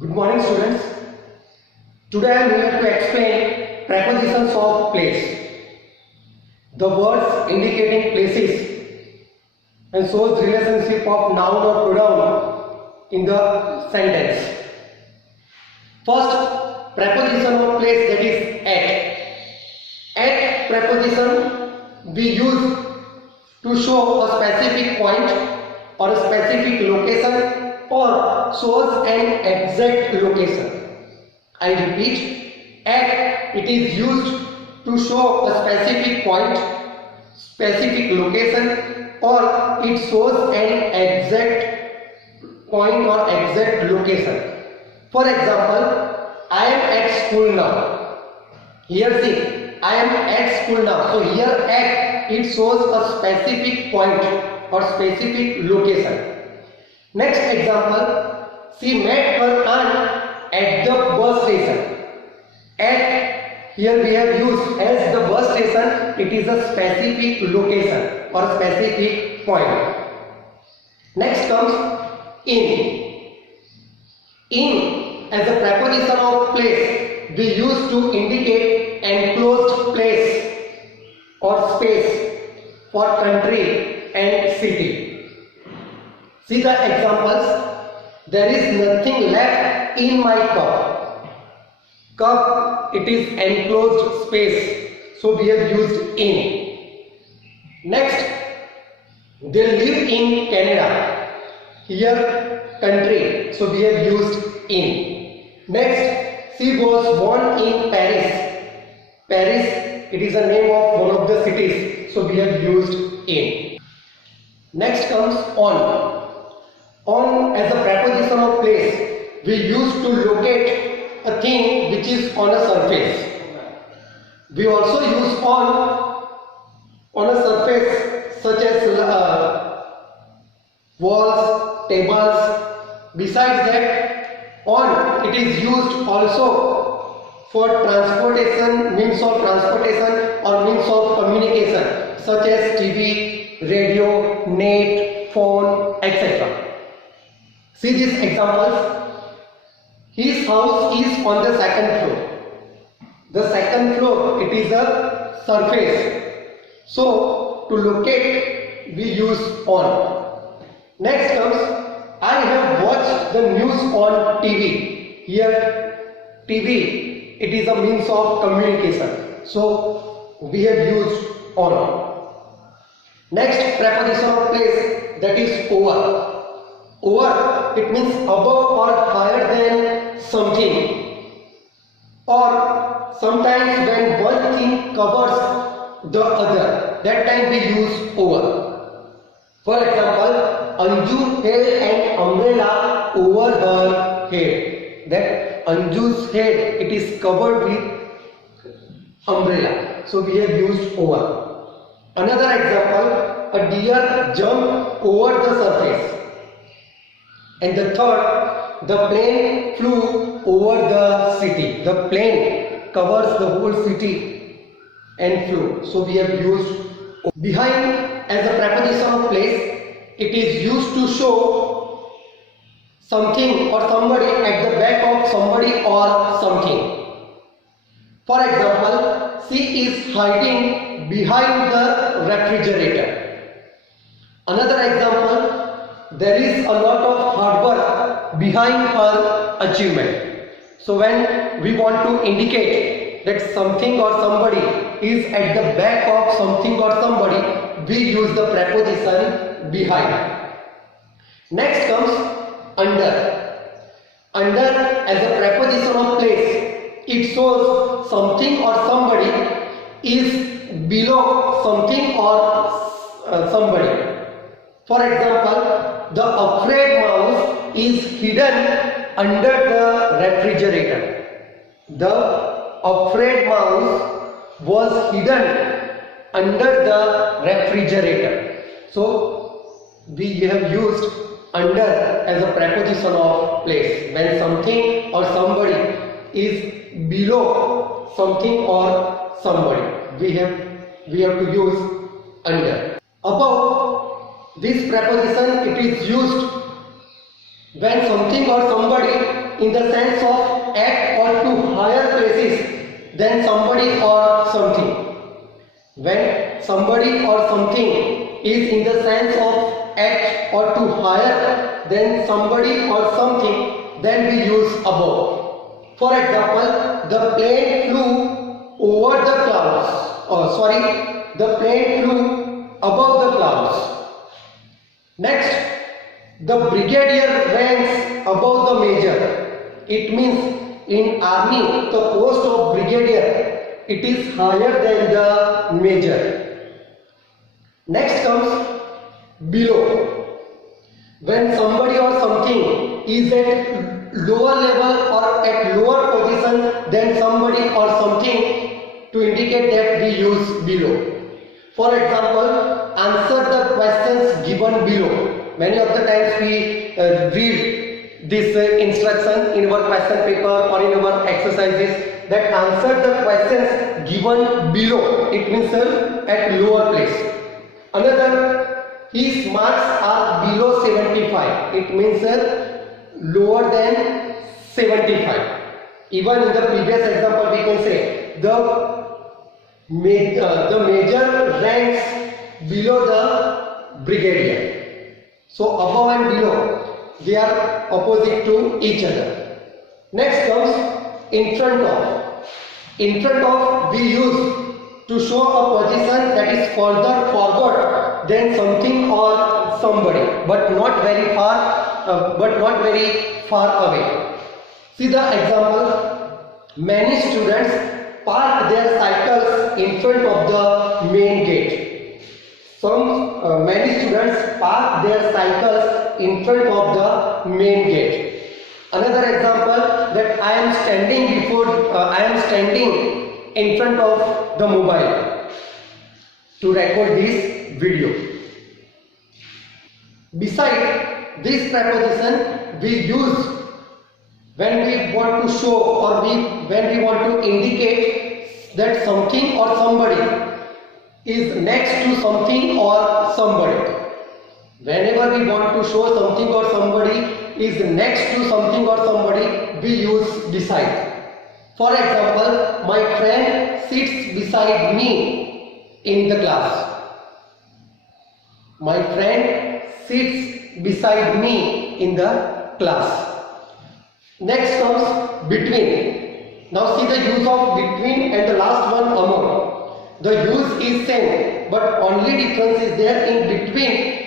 Good morning, students. Today I am here to explain prepositions of place. The words indicating places and shows relationship of noun or pronoun in the sentence. First, preposition of place, that is at. At preposition we use to show a specific point or a specific location or shows an exact location. I repeat, at it is used to show a specific point, specific location, or it shows an exact point or exact location. For example, I am at school now. Here see, I am at school now. So here at it shows a specific point or specific location. Next example, she met her aunt at the bus station. At here we have used as the bus station, it is a specific location or specific point. Next comes in. In as a preposition of place we use to indicate enclosed place or space for country and city. See the examples. There is nothing left in my cup. Cup, it is enclosed space, so we have used in. Next, they live in Canada. Here, country, so we have used in. Next, she was born in Paris. Paris, it is the name of one of the cities, so we have used in. Next comes on. On as a preposition of place, we use to locate a thing which is on a surface. We also use on a surface such as walls, tables. Besides that, on it is used also for transportation, means of transportation or means of communication such as TV, radio, net, phone, etc. See these examples. His house is on the second floor. The second floor, it is a surface. So to locate we use on. Next comes, I have watched the news on TV. Here TV, it is a means of communication. So we have used on. Next preposition of place, that is over. Over, it means above or higher than something, or sometimes when one thing covers the other, that time we use over. For example, Anju held an umbrella over her head. That Anju's head, it is covered with umbrella, so we have used over. Another example, a deer jumped over the surface. And the third, the plane flew over the city. The plane covers the whole city and flew. So we have used behind as a preposition of place. It is used to show something or somebody at the back of somebody or something. For example, she is hiding behind the refrigerator. Another example, there is a lot of hard work behind her achievement. So when we want to indicate that something or somebody is at the back of something or somebody, we use the preposition behind. Next comes under. Under as a preposition of place, it shows something or somebody is below something or somebody. For example, the afraid mouse is hidden under the refrigerator. The afraid mouse was hidden under the refrigerator. So we have used under as a preposition of place. When something or somebody is below something or somebody, we have to use under. Above, this preposition, it is used when something or somebody in the sense of at or to higher places than somebody or something. When somebody or something is in the sense of at or to higher than somebody or something, then we use above. For example, the plane flew over the clouds. The plane flew above the clouds. Next, the brigadier ranks above the major. It means in army, the post of brigadier, it is higher than the major. Next comes below. When somebody or something is at lower level or at lower position than somebody or something, to indicate that we use below. For example, answer the questions given below. Many of the times we read this instruction in our question paper or in our exercises, that answer the questions given below. It means at lower place. Another, his marks are below 75. It means lower than 75. Even in the previous example, we can say the major ranks below the brigadier. So above and below, they are opposite to each other. Next comes in front of. In front of we use to show a position that is further forward than something or somebody, but not very far away. See the example. Many students park their cycles in front of the main gate. Many students park their cycles in front of the main gate. Another example, that I am standing in front of the mobile to record this video. Beside this preposition, we use when we want to show or when we want to indicate that something or somebody is next to something or somebody. Whenever we want to show something or somebody is next to something or somebody, we use beside. For example, my friend sits beside me in the class. My friend sits beside me in the class. Next comes between. Now see the use of between and the last one among. The use is same, but only difference is there in between.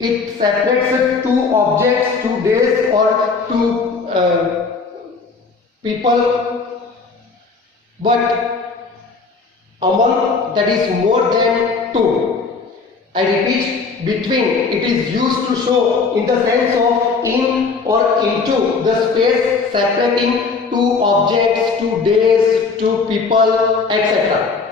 It separates two objects, 2 days or 2 people, but among, that is more than 2. I repeat, between, it is used to show in the sense of in or into, the space separating 2 objects, 2 days, 2 people, etc.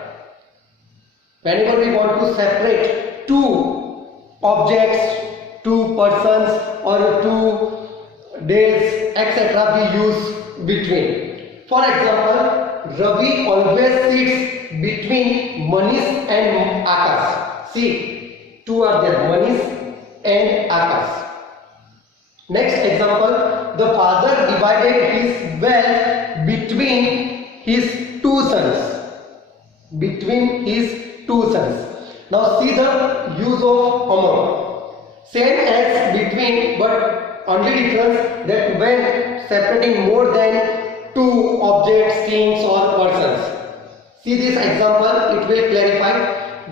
Whenever we want to separate 2 objects, 2 persons or 2 days, etc., we use between. For example, Ravi always sits between Manish and Akash. See, 2 are there, Manish and Akash. Next example, the father divided his wealth between his 2 sons. Between his 2 sons. Now see the use of among. Same as between, but only difference that when separating more than 2 objects, things or persons. See this example, it will clarify.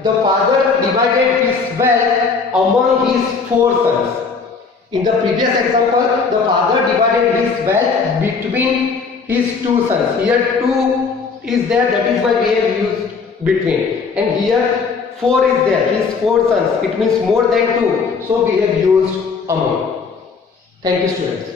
The father divided his wealth among his 4 sons. In the previous example, the father divided his wealth between his 2 sons. Here 2 is there, that is why we have used between. And here 4 is there, his 4 sons. It means more than 2. So we have used among. Thank you, students.